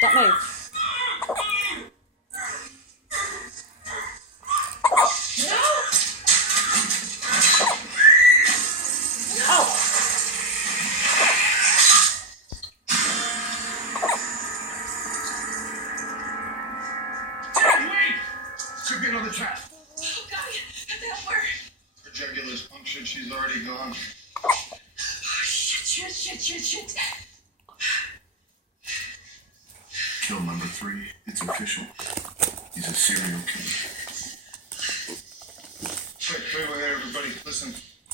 Don't move. Oh! Wait! Should be another trap. Oh, God, that word. Her jugular's punctured. She's already gone. Oh, shit. Kill number 3. It's official. He's a serial killer. Wait, everybody. Listen.